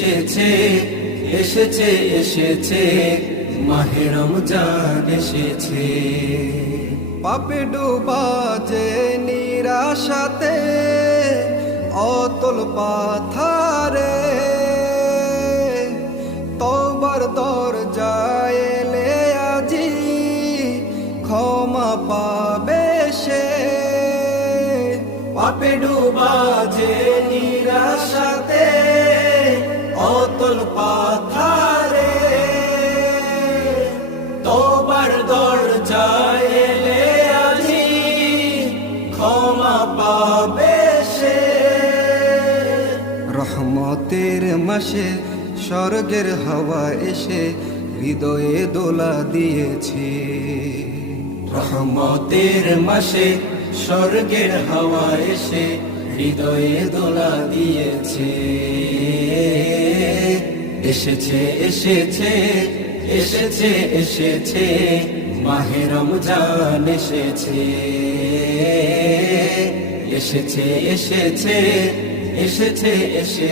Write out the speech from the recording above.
এসেছে এসেছে এসেছে মাহে রমজান এসেছে। পাপে ডুবা যে নিরাশাতে অতল পাথারে, তওবার দরজায় এলে আজি ক্ষমা পাবে সে। পাপে ডুবা যে নিরাশাতে অতল পাথারে, তওবার দরজায় এলে আজি ক্ষমা পাবে সে। রহমতের মাসে স্বর্গের হাওয়া এসে হৃদয়ে দোলা দিয়েছে। রহমতের মাসে স্বর্গের হাওয়া এসে হৃদয়ে দোলা দিয়েছে। এসেছে এসেছে এসেছে এসেছে মাহে রমজান এসেছে। এসেছে এসেছে এসেছে এসেছে